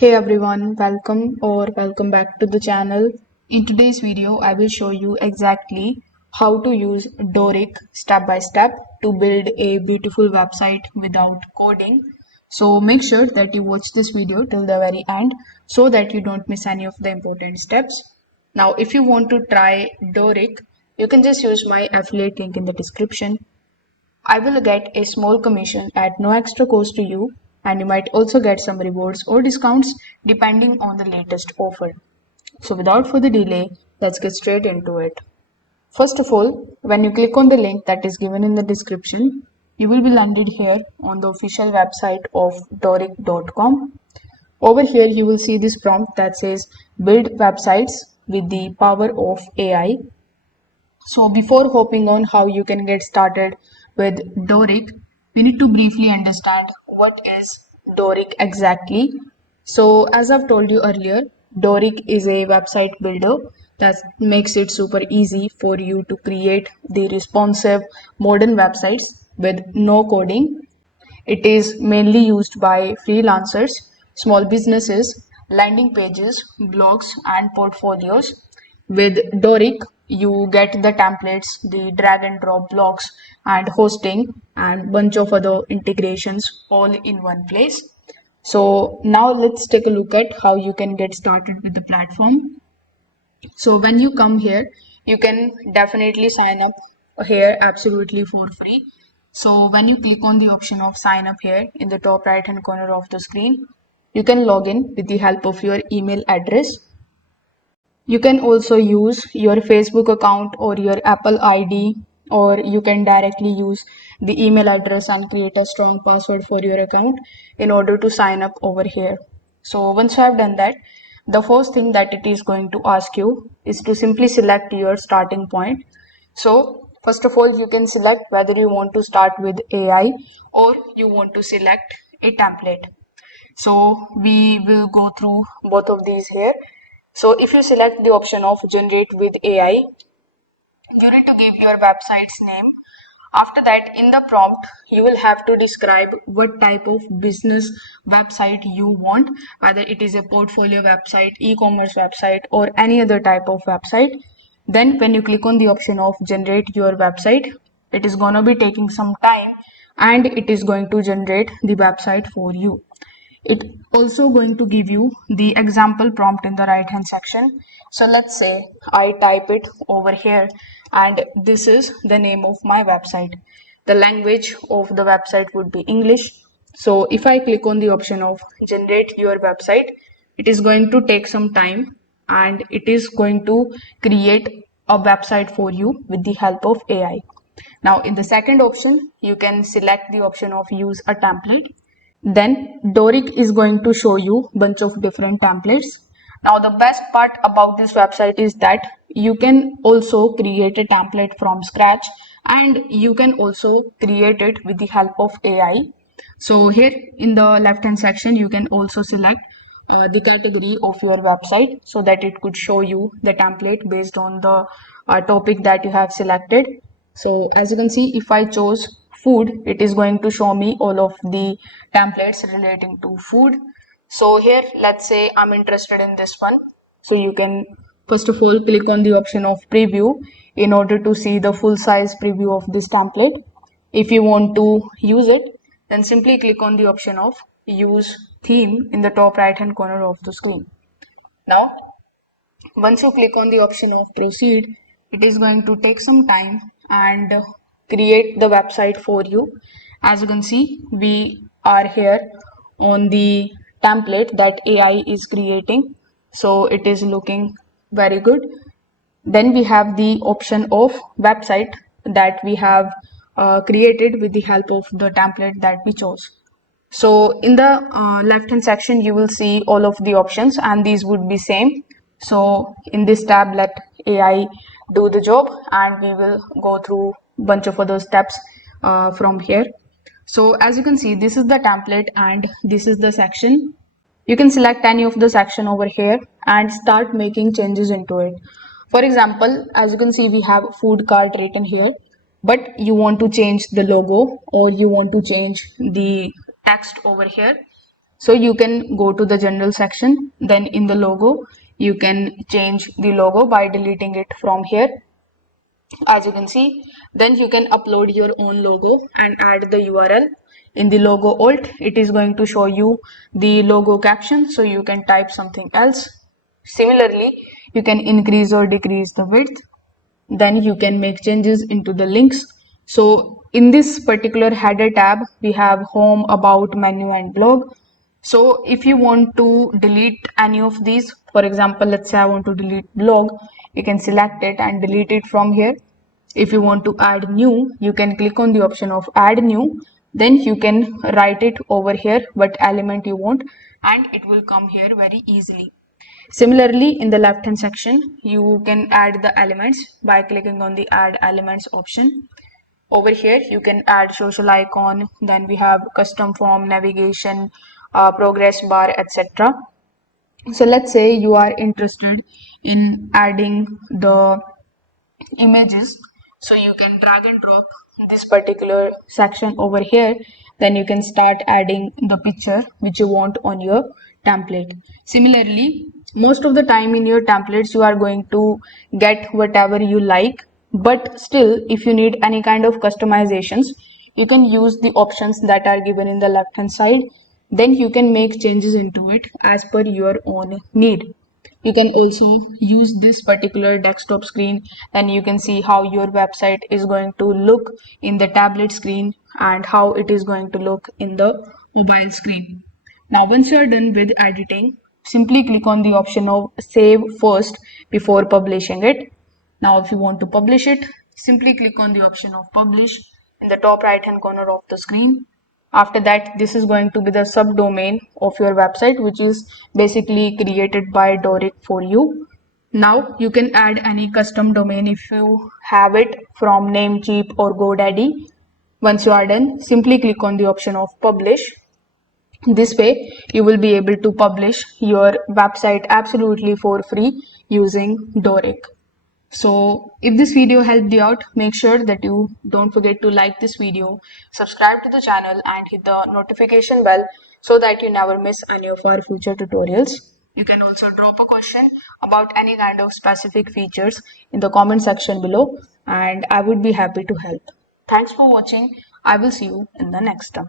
Hey everyone, welcome back to the channel. In today's video, I will show you exactly how to use Dorik step by step to build a beautiful website without coding. So make sure that you watch this video till the very end so that you don't miss any of the important steps. Now, if you want to try Dorik, you can just use my affiliate link in the description. I will get a small commission at no extra cost to you, and you might also get some rewards or discounts depending on the latest offer. So, without further delay, let's get straight into it. First of all, when you click on the link that is given in the description, you will be landed here on the official website of Dorik.com. Over here, you will see this prompt that says build websites with the power of AI. So before hopping on how you can get started with Dorik, we need to briefly understand what is Dorik exactly. So as I've told you earlier, Dorik is a website builder that makes it super easy for you to create the responsive modern websites with no coding. It is mainly used by freelancers, small businesses, landing pages, blogs, and portfolios. With Dorik, you get the templates, the drag and drop blocks, and hosting, and bunch of other integrations all in one place. So now let's take a look at how you can get started with the platform. So when you come here, you can definitely sign up here absolutely for free. So when you click on the option of sign up here in the top right hand corner of the screen, you can log in with the help of your email address. You can also use your Facebook account or your Apple ID, or you can directly use the email address and create a strong password for your account in order to sign up over here. So once you have done that, the first thing that it is going to ask you is to simply select your starting point. So first of all, you can select whether you want to start with AI or you want to select a template. So we will go through both of these here. So if you select the option of generate with AI, you need to give your website's name. After that, in the prompt, you will have to describe what type of business website you want, whether it is a portfolio website, e-commerce website, or any other type of website. Then when you click on the option of generate your website, it is going to be taking some time and it is going to generate the website for you. It also going to give you the example prompt in the right hand section. So let's say I type it over here and this is the name of my website. The language of the website would be English. So if I click on the option of generate your website, it is going to take some time and it is going to create a website for you with the help of AI. Now in the second option, you can select the option of use a template. Then Dorik is going to show you bunch of different templates. Now the best part about this website is that you can also create a template from scratch and you can also create it with the help of AI. So here in the left hand section you can also select the category of your website so that it could show you the template based on the topic that you have selected. So as you can see, if I chose food, it is going to show me all of the templates relating to food. So here, let's say I'm interested in this one. So you can first of all click on the option of preview in order to see the full size preview of this template. If you want to use it, then simply click on the option of use theme in the top right hand corner of the screen. Now, once you click on the option of proceed, it is going to take some time and create the website for you. As you can see, we are here on the template that AI is creating. So it is looking very good. Then we have the option of website that we have created with the help of the template that we chose. So in the left hand section, you will see all of the options and these would be same. So in this tab, let AI do the job and we will go through bunch of other steps from here. So as you can see, this is the template and this is the section. You can select any of the section over here and start making changes into it. For example, as you can see, we have food cart written here, but you want to change the logo or you want to change the text over here. So you can go to the general section, then in the logo, you can change the logo by deleting it from here, as you can see. Then you can upload your own logo and add the URL. In the logo alt, it is going to show you the logo caption, so you can type something else. Similarly, you can increase or decrease the width. Then you can make changes into the links. So in this particular header tab, we have home, about, menu and blog. So if you want to delete any of these, for example, let's say I want to delete blog, you can select it and delete it from here. If you want to add new, you can click on the option of add new. Then you can write it over here what element you want, and it will come here very easily. Similarly, in the left hand section, you can add the elements by clicking on the add elements option. Over here, you can add social icon, then we have custom form, navigation, progress bar, etc. So let's say you are interested in adding the images, so you can drag and drop this particular section over here. Then you can start adding the picture which you want on your template. Similarly, most of the time in your templates you are going to get whatever you like, but still if you need any kind of customizations, you can use the options that are given in the left hand side. Then you can make changes into it as per your own need. You can also use this particular desktop screen, and you can see how your website is going to look in the tablet screen and how it is going to look in the mobile screen. Now once you are done with editing, simply click on the option of save first before publishing it. Now if you want to publish it, simply click on the option of publish in the top right hand corner of the screen. After that, this is going to be the subdomain of your website, which is basically created by Dorik for you. Now you can add any custom domain if you have it from Namecheap or GoDaddy. Once you are done, simply click on the option of publish. This way, you will be able to publish your website absolutely for free using Dorik. So if this video helped you out, make sure that you don't forget to like this video, subscribe to the channel and hit the notification bell so that you never miss any of our future tutorials. You can also drop a question about any kind of specific features in the comment section below, and I would be happy to help. Thanks for watching. I will see you in the next time.